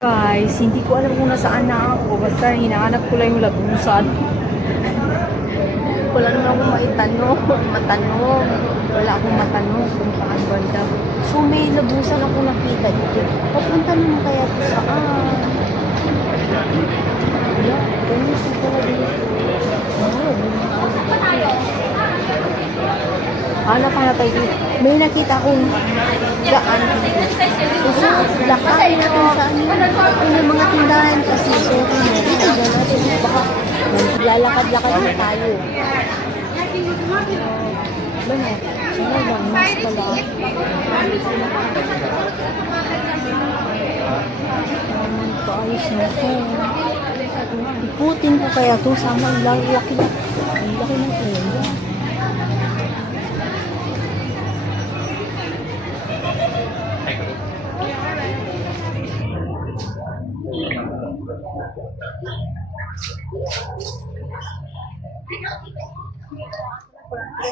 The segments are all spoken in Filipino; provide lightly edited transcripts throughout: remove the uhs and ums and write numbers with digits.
Guys, hindi ko alam kung nasaan na ako. Basta hinahanap ko lang yung labusan. Wala naman akong matanong. Wala akong matanong kung saan banda. So may labusan ako nakita dito. Papunta naman kaya ito saan? Yeah, ganyan siya pala dito. Hanap tayo dito. May nakita akong daan dito. So, lakay na kung saan yung mga tindahan kasi so, dito natin baka lalakad-lakad na tayo. Ano? Sana lang, mas pala. Paayos na ito. Ikutin ko kaya ito. Sama ang laki ng area.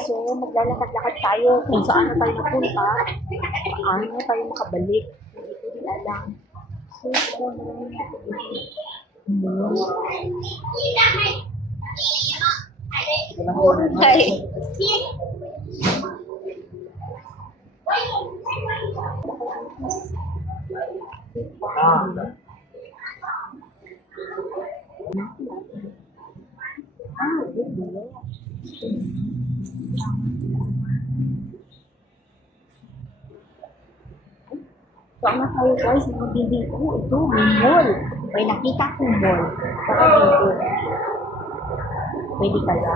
So, maglalakad-lakad tayo kung saan na tayo napunta, paano na tayo makabalik. Hindi ko din alam. So, Saan na tayo guys, magiging ito, may mall. May nakita akong mall. Baka dito. Pwede kaya.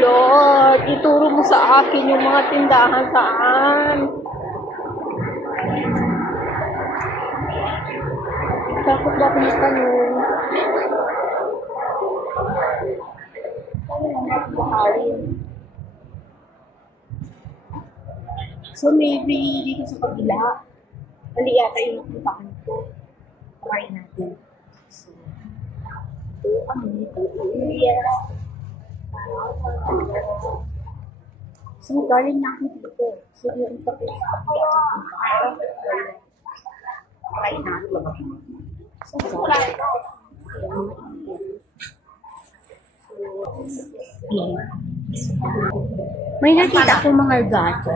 Lord, ituro mo sa akin yung mga tindahan saan. Takot ba akong matanong? Saan yung mga buharin? So maybe dito sa kabila, mali yata yung napuntahan ko. Try natin. So, ito ang dito area. So, galing natin dito. So, yung ito is try natin. So, may nakita akong mga gato.